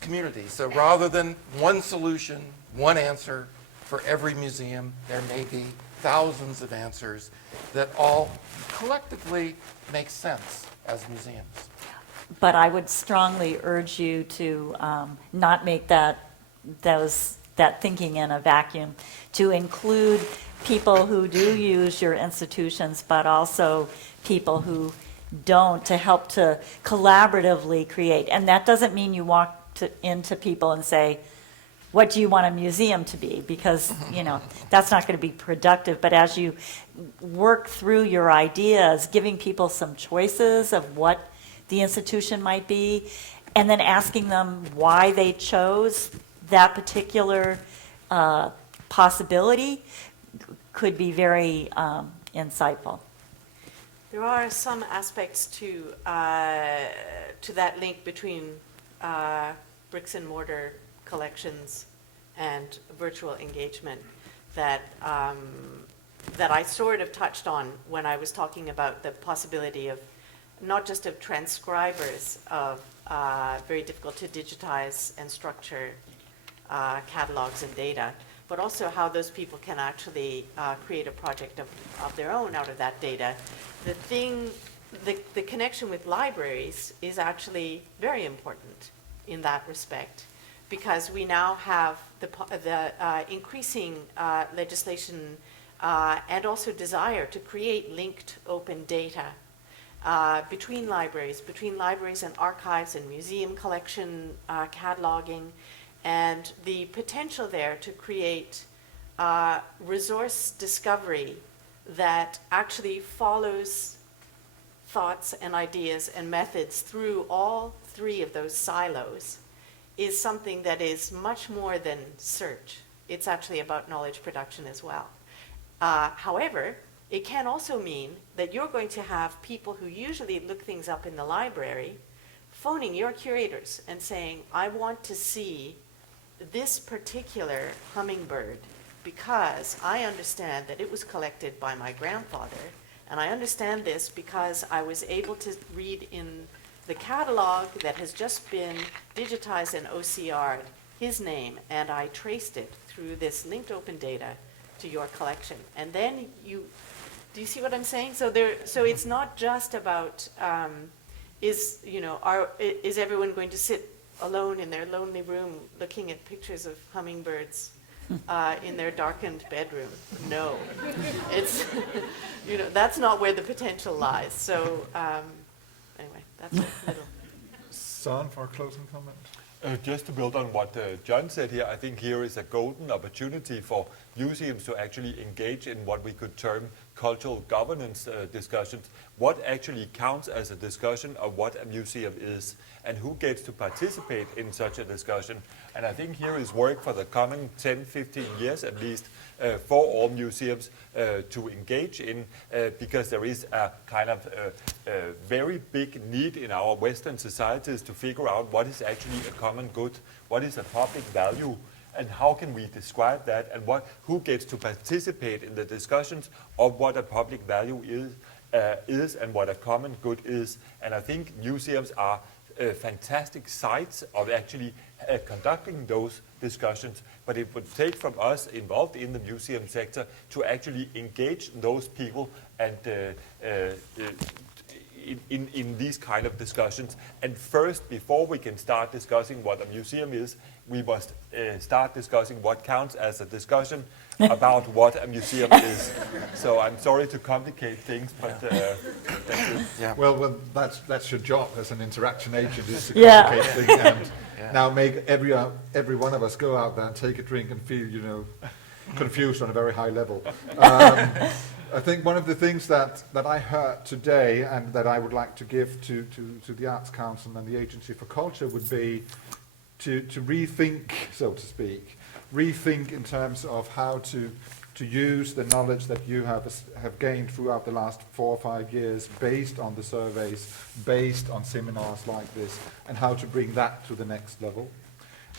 community. So rather than one solution, one answer for every museum, there may be thousands of answers that all collectively make sense as museums. But I would strongly urge you to not make that thinking in a vacuum, to include people who do use your institutions, but also people who don't, to help to collaboratively create. And that doesn't mean you walk into people and say, what do you want a museum to be? Because, that's not going to be productive. But as you work through your ideas, giving people some choices of what the institution might be, and then asking them why they chose that particular possibility could be very insightful. There are some aspects to that link between bricks and mortar collections and virtual engagement that I sort of touched on when I was talking about the possibility of not just of transcribers of very difficult to digitize and structure catalogs and data, but also how those people can actually create a project of their own out of that data. The connection with libraries is actually very important in that respect, because we now have the increasing legislation and also desire to create linked open data between libraries and archives and museum collection cataloging, and the potential there to create resource discovery that actually follows thoughts and ideas and methods through all three of those silos is something that is much more than search. It's actually about knowledge production as well. However, it can also mean that you're going to have people who usually look things up in the library phoning your curators and saying, I want to see this particular hummingbird because I understand that it was collected by my grandfather, and I understand this because I was able to read in the catalog that has just been digitized and OCR'd his name, and I traced it through this linked open data to your collection. And then do you see what I'm saying? So it's not just about is everyone going to sit alone in their lonely room looking at pictures of hummingbirds in their darkened bedroom? No, it's that's not where the potential lies. So anyway, that's a little. Son, for a closing comment. Just to build on what John said here, I think here is a golden opportunity for museums to actually engage in what we could term cultural governance discussions, what actually counts as a discussion of what a museum is, and who gets to participate in such a discussion. And I think here is work for the coming 10, 15 years at least for all museums to engage in, because there is a kind of very big need in our Western societies to figure out what is actually a common good, what is a public value, and how can we describe that, and who gets to participate in the discussions of what a public value is and what a common good is. And I think museums are fantastic sites of actually conducting those discussions, but it would take from us involved in the museum sector to actually engage those people and in these kind of discussions. And first, before we can start discussing what a museum is, we must start discussing what counts as a discussion about what a museum is. So I'm sorry to complicate things, but thank you. Yeah. Well, that's your job as an interaction agent, is to Yeah. complicate things and now make every one of us go out there and take a drink and feel, confused on a very high level. I think one of the things that I heard today and that I would like to give to the Arts Council and the Agency for Culture would be to rethink, so to speak, in terms of how to use the knowledge that you have gained throughout the last 4 or 5 years based on the surveys, based on seminars like this, and how to bring that to the next level.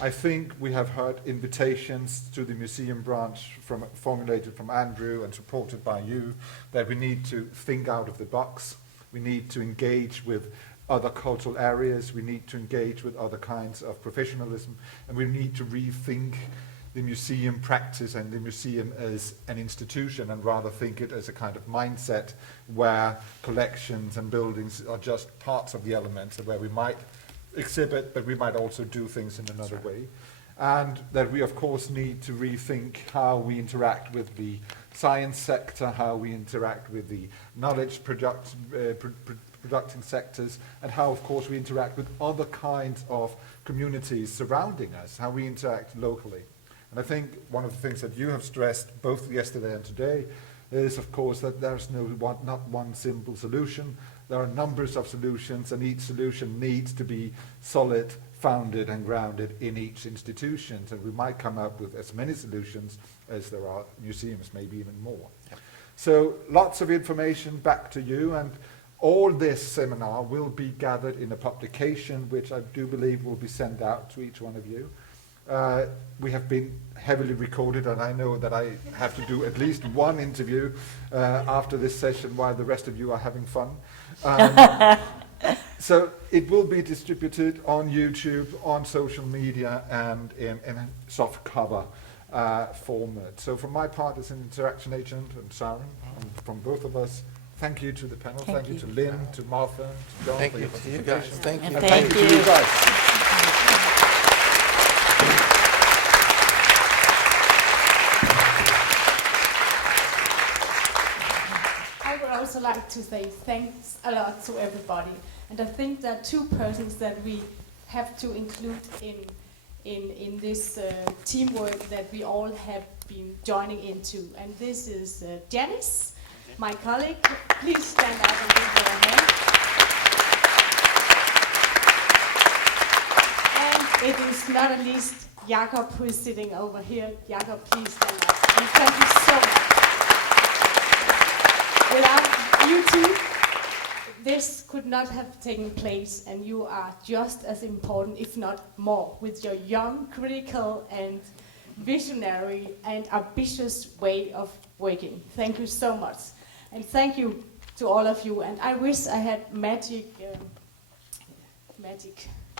I think we have heard invitations to the museum branch formulated from Andrew and supported by you, that we need to think out of the box. We need to engage with other cultural areas. We need to engage with other kinds of professionalism. And we need to rethink the museum practice and the museum as an institution, and rather think it as a kind of mindset where collections and buildings are just parts of the elements, and where we might exhibit, but we might also do things in another way. And that we, of course, need to rethink how we interact with the science sector, how we interact with the knowledge producing sectors, and how, of course, we interact with other kinds of communities surrounding us, how we interact locally. And I think one of the things that you have stressed both yesterday and today is, of course, that there's not one simple solution. There are numbers of solutions, and each solution needs to be solid, founded and grounded in each institution. And we might come up with as many solutions as there are museums, maybe even more. Yep. So lots of information back to you, and all this seminar will be gathered in a publication which I do believe will be sent out to each one of you. We have been heavily recorded, and I know that I have to do at least one interview after this session while the rest of you are having fun. So it will be distributed on YouTube, on social media, and in a soft cover format. So from my part as an interaction agent, and Sharon, and from both of us, thank you to the panel, thank you to Lynn, to Martha, to John Thank for you your to you participation. guys. Thank you. And And thank you to you guys. I would also like to say thanks a lot to everybody. And I think there are two persons that we have to include in this teamwork that we all have been joining into. And this is Janice, my colleague. Please stand up and give her a hand. And it is not at least Jakob who is sitting over here. Jakob, please stand up. And thank you so much. Without you two, this could not have taken place, and you are just as important, if not more, with your young, critical, and visionary and ambitious way of working. Thank you so much. And thank you to all of you. And I wish I had magic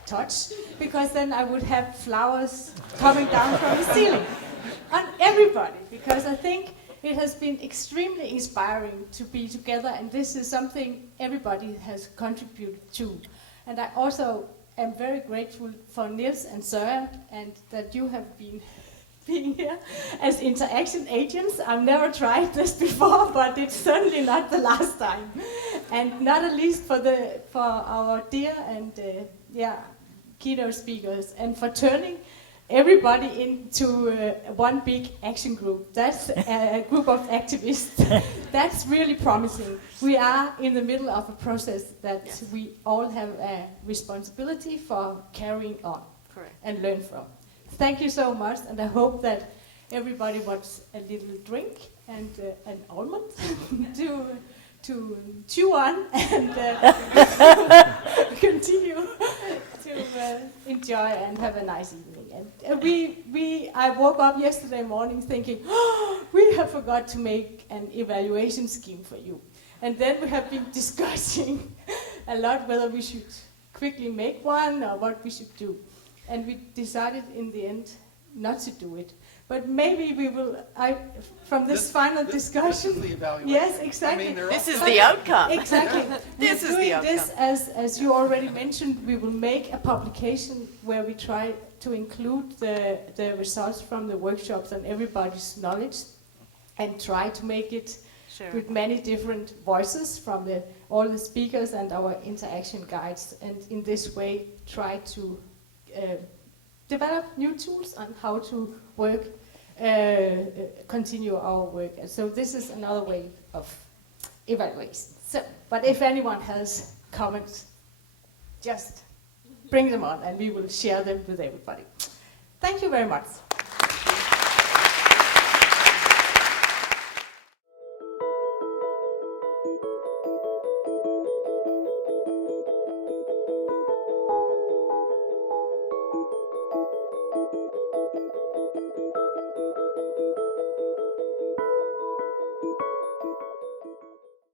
touch, because then I would have flowers coming down from the ceiling on everybody, because I think it has been extremely inspiring to be together, and this is something everybody has contributed to. And I also am very grateful for Niels and Søren, and that you have been being here as interaction agents. I've never tried this before, but it's certainly not the last time. And not at least for our dear and keynote speakers, and for turning everybody into one big action group. That's a group of activists. That's really promising. We are in the middle of a process that we all have a responsibility for carrying on Correct. and learn from. Thank you so much, and I hope that everybody wants a little drink and an almond to chew on and continue to enjoy and have a nice evening. And I woke up yesterday morning thinking, oh, we have forgot to make an evaluation scheme for you. And then we have been discussing a lot whether we should quickly make one or what we should do. And we decided in the end not to do it. But maybe we will, from this final discussion. This is the evaluation. Yes, exactly. I mean, This is the outcome. Exactly. This We're is the doing outcome. this, as you already mentioned, we will make a publication where we try to include the results from the workshops and everybody's knowledge and try to make it Sure. with many different voices from all the speakers and our interaction guides, and in this way try to develop new tools on how to work, continue our work. And so this is another way of evaluation. So, but if anyone has comments, just bring them on and we will share them with everybody. Thank you very much.